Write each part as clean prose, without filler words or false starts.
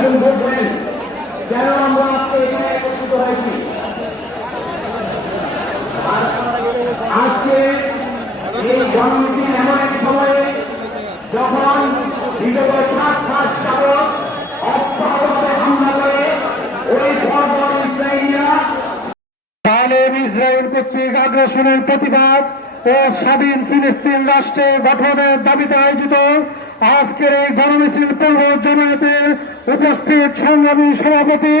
এবং বলছেন কেন আমরা আজকে এখানে একত্রিত হয়েছি। আজকে এই গণমিছিল এমন এক সময়ে যখন বিগত 7 মাস যাবৎ অব্যাহতভাবে হামলা করে ওই বর্বর ইসরায়েলিরা ইসরায়েল কর্তৃক আগ্রাসনের প্রতিবাদ ও স্বাধীন ফিলিস্তিন রাষ্ট্রে গঠনের দাবিতে আয়োজিত আজকের এই গণমিছিল পূর্ব জমায়েতের উপস্থিত সংগ্রামী সভাপতি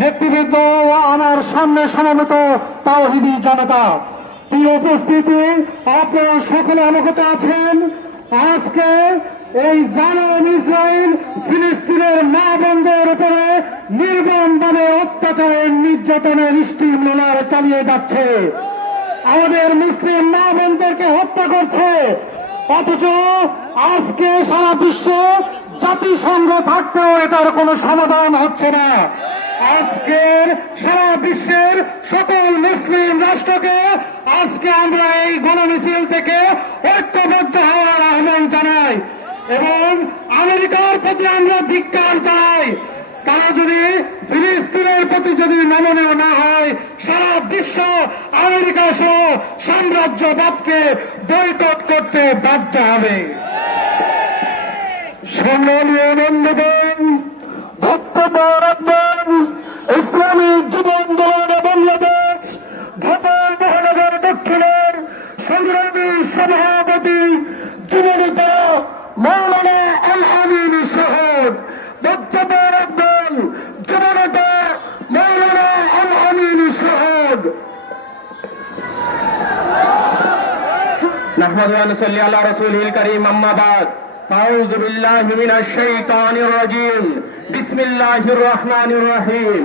নেতৃবৃন্দ ও আমার সামনে সমবেত তাওহীদি জনতা, প্রিয় উপস্থিতি, আপনারা সকলে অবগত আছেন আজকে এই জালেম ইসরায়েল ফিলিস্তিনের মা বোনদের উপরে নির্মমভাবে অত্যাচারের নির্যাতনের স্টিমরোলার চালিয়ে যাচ্ছে। আমাদের মুসলিম মা বোনদেরকে হত্যা করছে, অথচ আজকে সারা বিশ্বে জাতিসংঘ থাকতেও এটার কোনো সমাধান হচ্ছে না। আজকের সারা বিশ্বের সকল মুসলিম রাষ্ট্রকে আজকে আমরা এই গণমিছিল থেকে ঐক্যবদ্ধ হওয়ার আহ্বান জানাই এবং আমেরিকার প্রতি আমরা ধিক্কার জানাই। তারা যদি ফিলিস্তিনের প্রতি যদি নমনীয় না হয়, সারা বিশ্ব আমেরিকা সহ সাম্রাজ্যবাদকে বয়কট করতে বাধ্য হবে। সম্মানীয় বন্ধুগণ, বক্তব্য রাখবেন ইসলামী জীবন দল বাংলাদেশ ঢাকা মহানগর দক্ষিণের সংগ্রামী সভাপতি যুবনেতা মৌলানা আল আমিন শহীদ। বক্তব্য রাখবেন যুবনেতা মৌলানা আল আমিন শহীদ। নাহমাদু ওয়া নুসাল্লি আলা রাসূলিল কারীম, আম্মা বাদ। আউযু বিল্লাহি মিনাশ শাইতানির রাজীম। বিসমিল্লাহির রহমানির রহিম।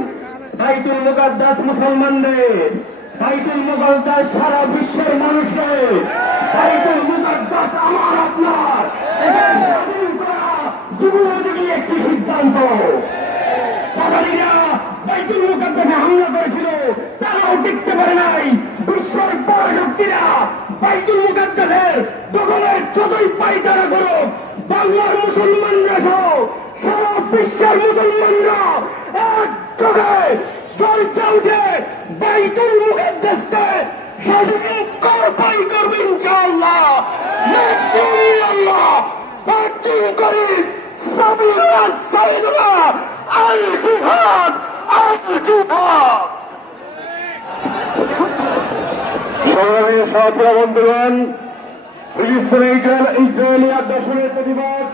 বাইতুল মুকাদ্দাস মুসলমানদের, বাইতুল মুকাদ্দাস সারা বিশ্বের মানুষের, বাইতুল মুকাদ্দাস আমার আপনার, এটা স্বাধীন করা যুবলীগের একটি সিদ্ধান্ত। বাঙালিরা বাইতুল মুকাদ্দাসে হামলা করেছিল, তারাও টিকতে পারে নাই। বিশ্বের বড় শক্তিরা বাইতুল মুকাদ্দাসের দখলের যতই পাইতারা করুক, বাংলার মুসলমানরা সহ সারা বিশ্বের মুসলমানরা একযোগে চর্চা উঠে বাইতুল মুকাদ্দাসকে স্বাধীন করবাই করবে ইনশাআল্লাহ। নাসরুল্লাহ বাতিল করে সাবিরা সাইদুল্লাহ আল জিহাদ আল জিহাদ। সংগ্রামী সাথী বন্ধুগণ, ফিলিস্তিনে ইসরায়েলি আগ্রাসনের প্রতিবাদ